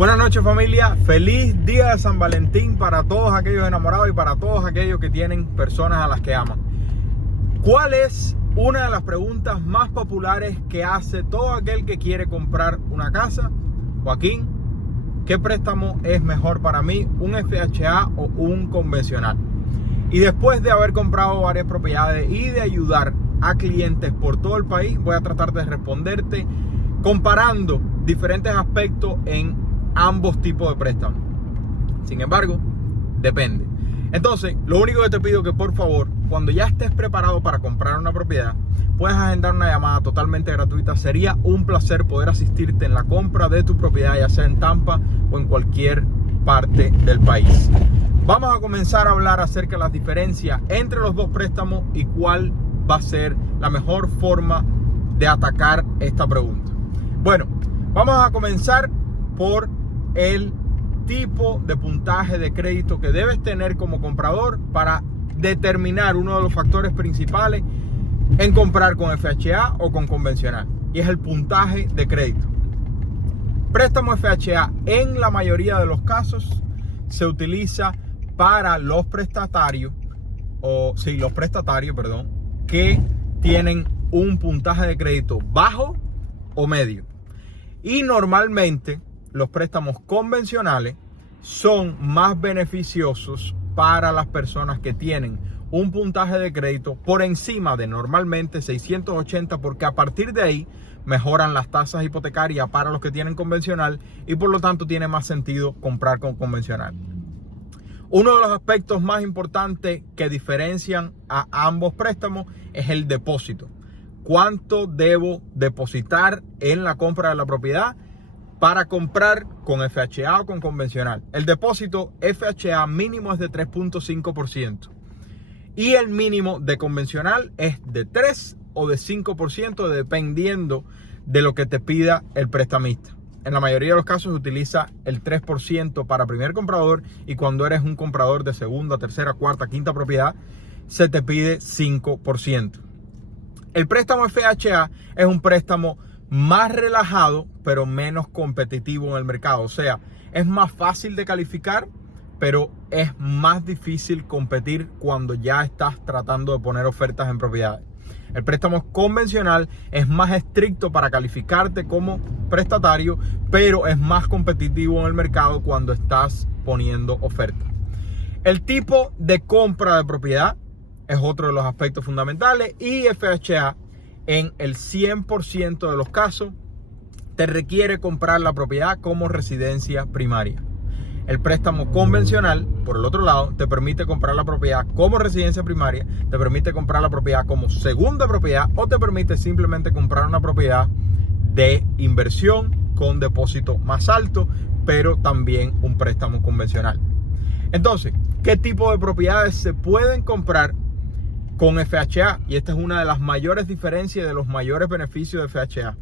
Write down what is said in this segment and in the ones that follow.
Buenas noches, familia, feliz día de San Valentín para todos aquellos enamorados y para todos aquellos que tienen personas a las que aman. ¿Cuál es una de las preguntas más populares que hace todo aquel que quiere comprar una casa? Joaquín, ¿qué préstamo es mejor para mí, un FHA o un convencional? Y después de haber comprado varias propiedades y de ayudar a clientes por todo el país, voy a tratar de responderte comparando diferentes aspectos en ambos tipos de préstamos. Sin embargo, depende. Entonces, lo único que te pido que por favor, cuando ya estés preparado para comprar una propiedad, puedas agendar una llamada totalmente gratuita. Sería un placer poder asistirte en la compra de tu propiedad, ya sea en Tampa o en cualquier parte del país. Vamos a comenzar a hablar acerca de las diferencias entre los dos préstamos y cuál va a ser la mejor forma de atacar esta pregunta. Bueno, vamos a comenzar por el tipo de puntaje de crédito que debes tener como comprador para determinar uno de los factores principales en comprar con FHA o con convencional, y es el puntaje de crédito. Préstamo FHA en la mayoría de los casos se utiliza para los prestatarios que tienen un puntaje de crédito bajo o medio, y normalmente los préstamos convencionales son más beneficiosos para las personas que tienen un puntaje de crédito por encima de normalmente 680, porque a partir de ahí mejoran las tasas hipotecarias para los que tienen convencional y por lo tanto tiene más sentido comprar con convencional. Uno de los aspectos más importantes que diferencian a ambos préstamos es el depósito. ¿Cuánto debo depositar en la compra de la propiedad para comprar con FHA o con convencional? El depósito FHA mínimo es de 3.5% y el mínimo de convencional es de 3 o de 5%, dependiendo de lo que te pida el prestamista. En la mayoría de los casos se utiliza el 3% para primer comprador, y cuando eres un comprador de segunda, tercera, cuarta, quinta propiedad se te pide 5%. El préstamo FHA es un préstamo más relajado, pero menos competitivo en el mercado. O sea, es más fácil de calificar, pero es más difícil competir cuando ya estás tratando de poner ofertas en propiedades. El préstamo convencional es más estricto para calificarte como prestatario, pero es más competitivo en el mercado cuando estás poniendo ofertas. El tipo de compra de propiedad es otro de los aspectos fundamentales, y FHA en el 100% de los casos te requiere comprar la propiedad como residencia primaria. El préstamo convencional, por el otro lado, te permite comprar la propiedad como residencia primaria, te permite comprar la propiedad como segunda propiedad, o te permite simplemente comprar una propiedad de inversión con depósito más alto, pero también un préstamo convencional. Entonces, ¿qué tipo de propiedades se pueden comprar con FHA? Y esta es una de las mayores diferencias, de los mayores beneficios de FHA.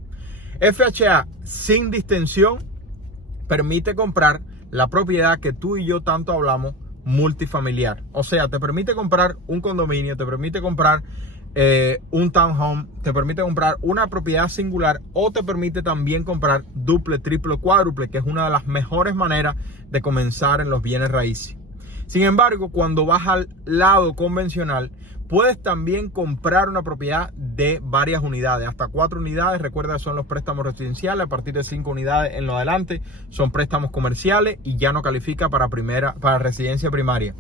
FHA sin distensión permite comprar la propiedad que tú y yo tanto hablamos, multifamiliar. O sea, te permite comprar un condominio, te permite comprar un townhome, te permite comprar una propiedad singular, o te permite también comprar duple, triple, cuádruple, que es una de las mejores maneras de comenzar en los bienes raíces. Sin embargo, cuando vas al lado convencional, puedes también comprar una propiedad de varias unidades, hasta 4 unidades. Recuerda, son los préstamos residenciales. A partir de 5 unidades en lo adelante son préstamos comerciales y ya no califica para residencia primaria.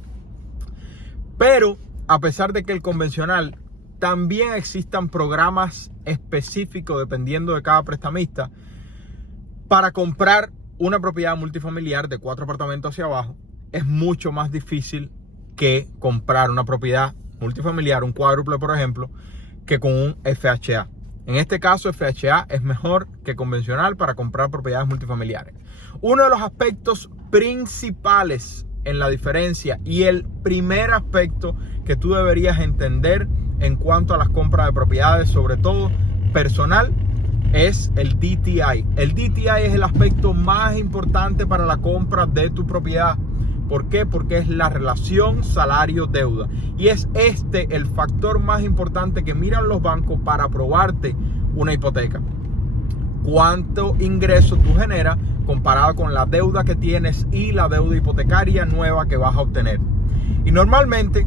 Pero a pesar de que el convencional también existan programas específicos dependiendo de cada prestamista para comprar una propiedad multifamiliar de 4 apartamentos hacia abajo, es mucho más difícil que comprar una propiedad multifamiliar, un cuádruple por ejemplo, que con un FHA. En este caso, FHA es mejor que convencional para comprar propiedades multifamiliares. Uno de los aspectos principales en la diferencia, y el primer aspecto que tú deberías entender en cuanto a las compras de propiedades, sobre todo personal, es el DTI. El DTI es el aspecto más importante para la compra de tu propiedad. ¿Por qué? Porque es la relación salario-deuda. Y es este el factor más importante que miran los bancos para aprobarte una hipoteca. ¿Cuánto ingreso tú generas comparado con la deuda que tienes y la deuda hipotecaria nueva que vas a obtener. Y normalmente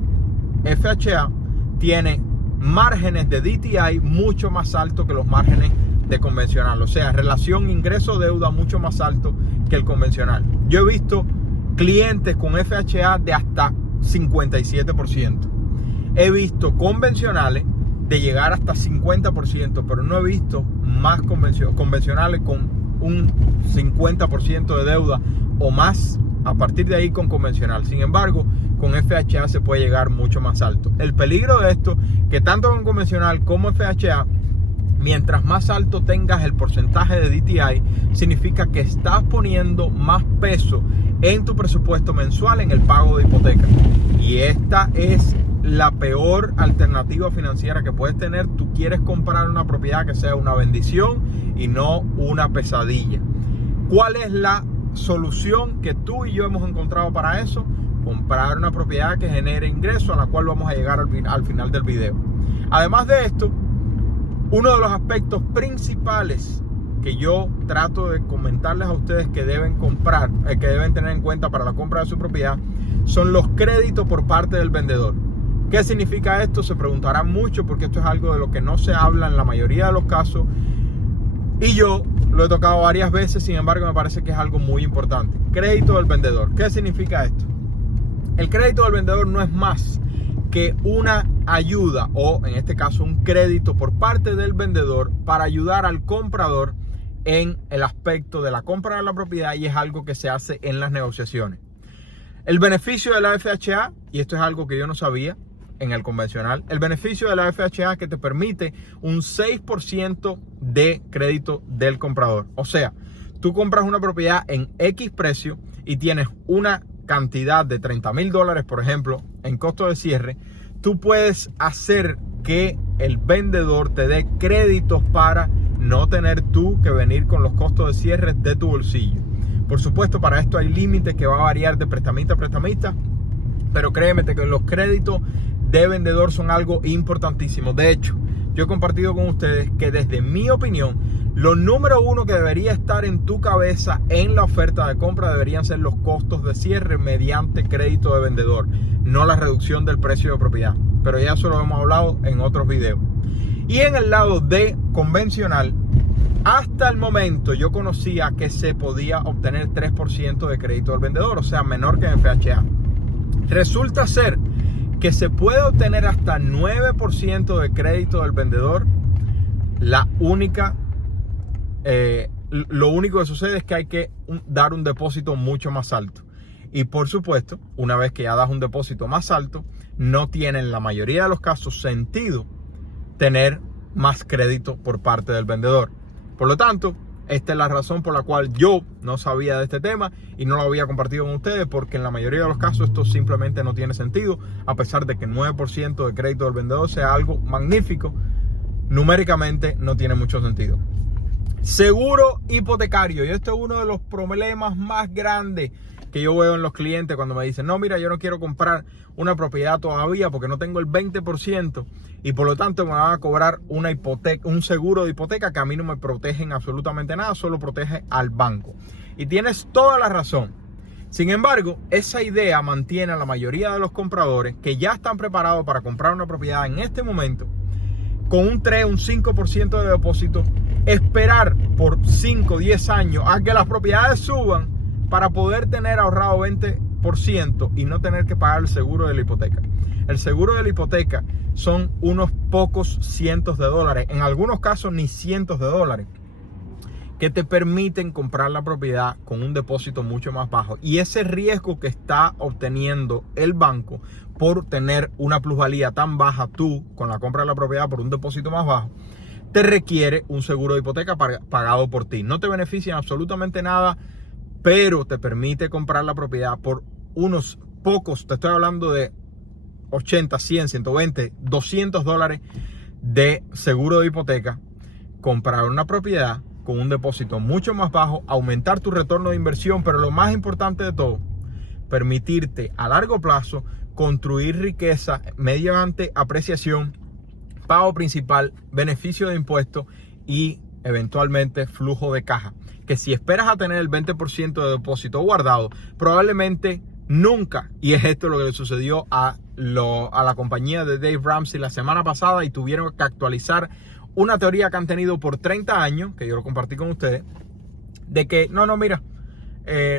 FHA tiene márgenes de DTI mucho más altos que los márgenes de convencional. O sea, relación ingreso-deuda mucho más alto que el convencional. Yo he visto clientes con FHA de hasta 57%. He visto convencionales de llegar hasta 50%, pero no he visto más convencionales con un 50% de deuda o más a partir de ahí con convencional. Sin embargo, con FHA se puede llegar mucho más alto. El peligro de esto, que tanto con convencional como FHA, mientras más alto tengas el porcentaje de DTI, significa que estás poniendo más peso en tu presupuesto mensual en el pago de hipoteca. Y esta es la peor alternativa financiera que puedes tener. Tú quieres comprar una propiedad que sea una bendición y no una pesadilla. ¿Cuál es la solución que tú y yo hemos encontrado para eso? Comprar una propiedad que genere ingresos, a la cual vamos a llegar al final del video. Además de esto, uno de los aspectos principales que yo trato de comentarles a ustedes que deben comprar, que deben tener en cuenta para la compra de su propiedad, son los créditos por parte del vendedor. ¿Qué significa esto? Se preguntarán mucho, porque esto es algo de lo que no se habla en la mayoría de los casos. Y yo lo he tocado varias veces, sin embargo me parece que es algo muy importante. Crédito del vendedor. ¿Qué significa esto? El crédito del vendedor no es más que una ayuda, o en este caso un crédito por parte del vendedor para ayudar al comprador en el aspecto de la compra de la propiedad, y es algo que se hace en las negociaciones. El beneficio de la FHA, y esto es algo que yo no sabía en el convencional, el beneficio de la FHA que te permite un 6% de crédito del comprador. O sea, tú compras una propiedad en X precio y tienes una cantidad de $30,000, por ejemplo, en costo de cierre. Tú puedes hacer que el vendedor te dé créditos para no tener tú que venir con los costos de cierre de tu bolsillo. Por supuesto, para esto hay límites que va a variar de prestamista a prestamista, pero créeme que los créditos de vendedor son algo importantísimo. De hecho, yo he compartido con ustedes que desde mi opinión, lo número uno que debería estar en tu cabeza en la oferta de compra deberían ser los costos de cierre mediante crédito de vendedor, no la reducción del precio de propiedad. Pero ya eso lo hemos hablado en otros videos. Y en el lado de convencional, hasta el momento yo conocía que se podía obtener 3% de crédito del vendedor, o sea, menor que en FHA. Resulta ser que se puede obtener hasta 9% de crédito del vendedor. Lo único que sucede es que hay que dar un depósito mucho más alto. Y por supuesto, una vez que ya das un depósito más alto, no tiene en la mayoría de los casos sentido tener más crédito por parte del vendedor. Por lo tanto, esta es la razón por la cual yo no sabía de este tema y no lo había compartido con ustedes, porque en la mayoría de los casos esto simplemente no tiene sentido. A pesar de que 9% de crédito del vendedor sea algo magnífico, numéricamente no tiene mucho sentido. Seguro hipotecario. Y esto es uno de los problemas más grandes que yo veo en los clientes cuando me dicen: no, mira, yo no quiero comprar una propiedad todavía porque no tengo el 20% y por lo tanto me van a cobrar una hipoteca, un seguro de hipoteca que a mí no me protege en absolutamente nada, solo protege al banco. Y tienes toda la razón. Sin embargo, esa idea mantiene a la mayoría de los compradores que ya están preparados para comprar una propiedad en este momento con un 3, un 5% de depósito, esperar por 5, 10 años a que las propiedades suban para poder tener ahorrado 20% y no tener que pagar el seguro de la hipoteca. El seguro de la hipoteca son unos pocos cientos de dólares, en algunos casos ni cientos de dólares, que te permiten comprar la propiedad con un depósito mucho más bajo. Y ese riesgo que está obteniendo el banco por tener una plusvalía tan baja tú con la compra de la propiedad por un depósito más bajo, te requiere un seguro de hipoteca pagado por ti. No te beneficia en absolutamente nada, pero te permite comprar la propiedad por unos pocos, te estoy hablando de 80, 100, 120, 200 dólares de seguro de hipoteca, comprar una propiedad con un depósito mucho más bajo, aumentar tu retorno de inversión, pero lo más importante de todo, permitirte a largo plazo construir riqueza mediante apreciación, pago principal, beneficio de impuestos y eventualmente flujo de caja. que si esperas a tener el 20% de depósito guardado, probablemente nunca, y es esto lo que le sucedió a la compañía de Dave Ramsey la semana pasada, y tuvieron que actualizar una teoría que han tenido por 30 años, que yo lo compartí con ustedes, de que mira,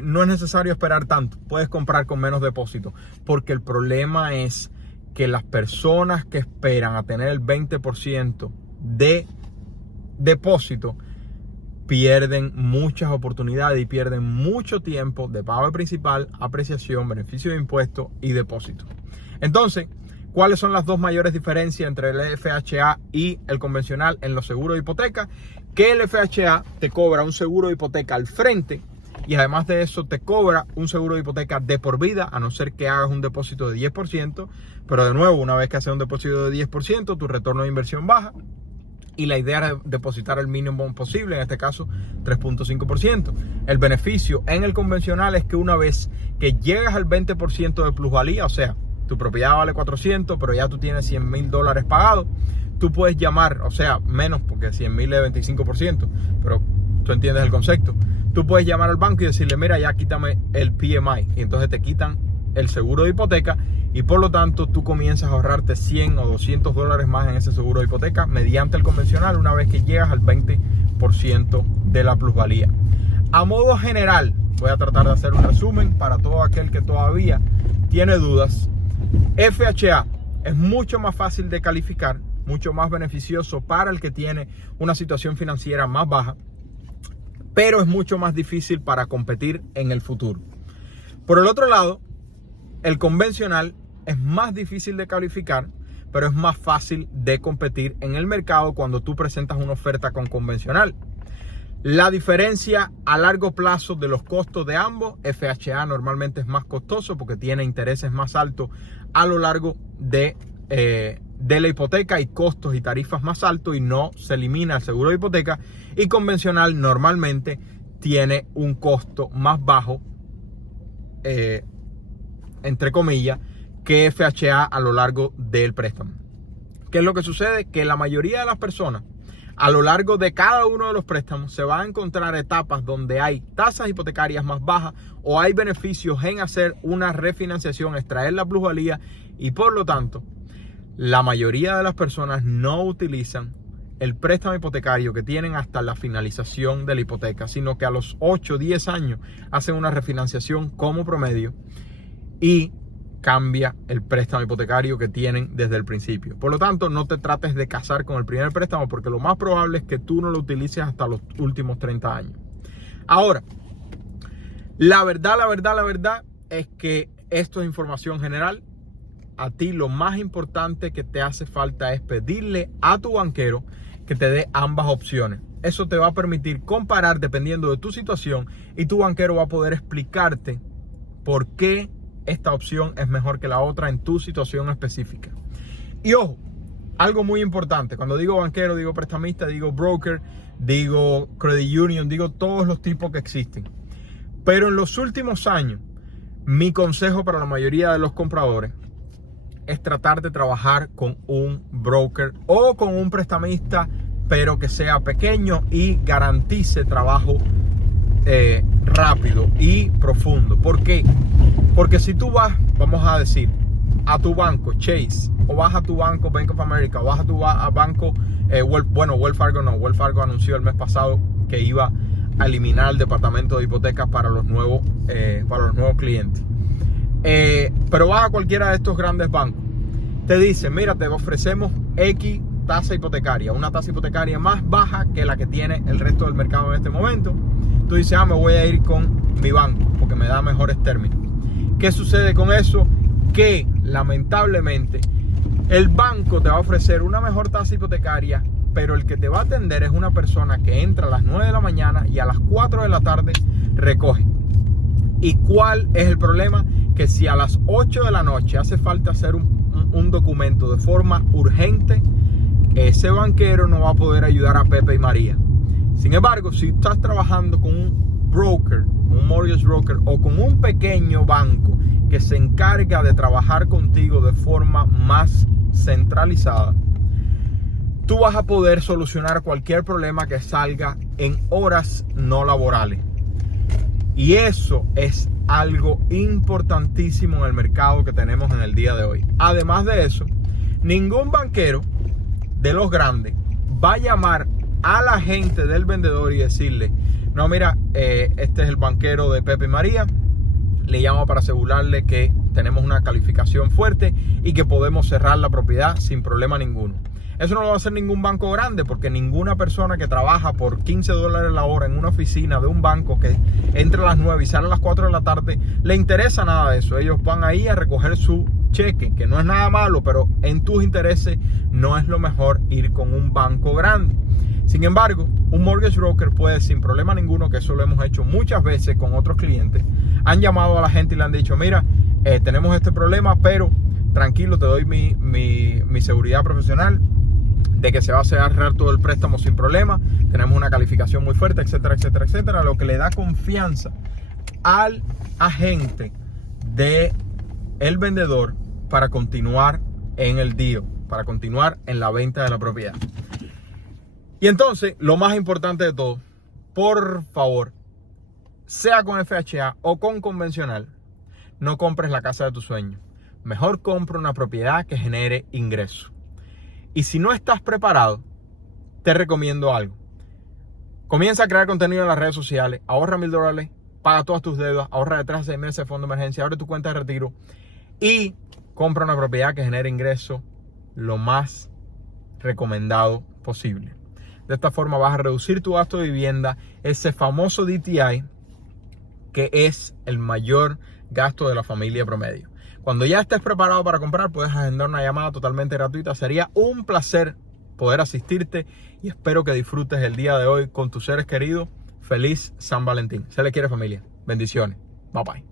no es necesario esperar tanto, puedes comprar con menos depósito, porque el problema es que las personas que esperan a tener el 20% de depósito pierden muchas oportunidades y pierden mucho tiempo de pago de principal, apreciación, beneficio de impuestos y depósito. Entonces, ¿cuáles son las dos mayores diferencias entre el FHA y el convencional en los seguros de hipoteca? Que el FHA te cobra un seguro de hipoteca al frente y además de eso te cobra un seguro de hipoteca de por vida, a no ser que hagas un depósito de 10%, pero de nuevo, una vez que haces un depósito de 10%, tu retorno de inversión baja y la idea es depositar el mínimo posible, en este caso 3.5%. El beneficio en el convencional es que una vez que llegas al 20% de plusvalía, o sea, tu propiedad vale 400, pero ya tú tienes $100,000 pagados, tú puedes llamar, o sea, menos porque 100,000 es 25%, pero tú entiendes el concepto. Tú puedes llamar al banco y decirle, mira, ya quítame el PMI, y entonces te quitan el seguro de hipoteca y por lo tanto tú comienzas a ahorrarte $100 o $200 más en ese seguro de hipoteca mediante el convencional una vez que llegas al 20% de la plusvalía. A modo general, voy a tratar de hacer un resumen para todo aquel que todavía tiene dudas. FHA es mucho más fácil de calificar, mucho más beneficioso para el que tiene una situación financiera más baja, pero es mucho más difícil para competir en el futuro. Por el otro lado, el convencional es más difícil de calificar, pero es más fácil de competir en el mercado cuando tú presentas una oferta con convencional. La diferencia a largo plazo de los costos de ambos, FHA normalmente es más costoso porque tiene intereses más altos a lo largo de la hipoteca y costos y tarifas más altos y no se elimina el seguro de hipoteca, y convencional normalmente tiene un costo más bajo, entre comillas, que FHA a lo largo del préstamo. ¿Qué es lo que sucede? Que la mayoría de las personas a lo largo de cada uno de los préstamos se van a encontrar etapas donde hay tasas hipotecarias más bajas o hay beneficios en hacer una refinanciación, extraer la plusvalía, y por lo tanto la mayoría de las personas no utilizan el préstamo hipotecario que tienen hasta la finalización de la hipoteca, sino que a los 8 o 10 años hacen una refinanciación como promedio y cambia el préstamo hipotecario que tienen desde el principio. Por lo tanto, no te trates de casar con el primer préstamo porque lo más probable es que tú no lo utilices hasta los últimos 30 años. Ahora, la verdad es que esto es información general. A ti lo más importante que te hace falta es pedirle a tu banquero que te dé ambas opciones. Eso te va a permitir comparar dependiendo de tu situación y tu banquero va a poder explicarte por qué esta opción es mejor que la otra en tu situación específica. Y ojo, algo muy importante, cuando digo banquero, digo prestamista, digo broker, digo credit union, digo todos los tipos que existen. Pero en los últimos años, mi consejo para la mayoría de los compradores es tratar de trabajar con un broker o con un prestamista, pero que sea pequeño y garantice trabajo rápido y profundo. ¿Por qué? Porque si tú vas, vamos a decir, a tu banco Chase, o vas a tu banco Bank of America, o vas a tu banco, Wells Fargo no, Wells Fargo anunció el mes pasado que iba a eliminar el departamento de hipotecas para los nuevos clientes. Pero vas a cualquiera de estos grandes bancos, te dicen, mira, te ofrecemos X tasa hipotecaria, una tasa hipotecaria más baja que la que tiene el resto del mercado en este momento. Tú dices, me voy a ir con mi banco porque me da mejores términos. ¿Qué sucede con eso? Que lamentablemente el banco te va a ofrecer una mejor tasa hipotecaria, pero el que te va a atender es una persona que entra a las 9 de la mañana y a las 4 de la tarde recoge. ¿Y cuál es el problema? Que si a las 8 de la noche hace falta hacer un documento de forma urgente, ese banquero no va a poder ayudar a Pepe y María. Sin embargo, si estás trabajando con un broker, un mortgage broker o con un pequeño banco que se encarga de trabajar contigo de forma más centralizada, tú vas a poder solucionar cualquier problema que salga en horas no laborales. Y eso es algo importantísimo en el mercado que tenemos en el día de hoy. Además de eso, ningún banquero de los grandes va a llamar a la gente del vendedor y decirle: no, mira, este es el banquero de Pepe y María, le llamo para asegurarle que tenemos una calificación fuerte y que podemos cerrar la propiedad sin problema ninguno. Eso no lo va a hacer ningún banco grande, porque ninguna persona que trabaja por $15 la hora en una oficina de un banco que entra a las 9 y sale a las 4 de la tarde, le interesa nada de eso. Ellos van ahí a recoger su cheque, que no es nada malo, pero en tus intereses no es lo mejor ir con un banco grande. Sin embargo, un mortgage broker puede, sin problema ninguno, que eso lo hemos hecho muchas veces con otros clientes, han llamado a la gente y le han dicho: mira, tenemos este problema, pero tranquilo, te doy mi seguridad profesional de que se va a cerrar todo el préstamo sin problema, tenemos una calificación muy fuerte, etcétera, etcétera, etcétera, lo que le da confianza al agente del vendedor para continuar en el deal, para continuar en la venta de la propiedad. Y entonces, lo más importante de todo, por favor, sea con FHA o con convencional, no compres la casa de tus sueños. Mejor compra una propiedad que genere ingresos. Y si no estás preparado, te recomiendo algo. Comienza a crear contenido en las redes sociales, ahorra $1000, paga todas tus deudas, ahorra de 3 a 6 meses de fondo de emergencia, abre tu cuenta de retiro y compra una propiedad que genere ingresos lo más recomendado posible. De esta forma vas a reducir tu gasto de vivienda, ese famoso DTI, que es el mayor gasto de la familia promedio. Cuando ya estés preparado para comprar, puedes agendar una llamada totalmente gratuita. Sería un placer poder asistirte y espero que disfrutes el día de hoy con tus seres queridos. Feliz San Valentín. Se le quiere, familia. Bendiciones. Bye bye.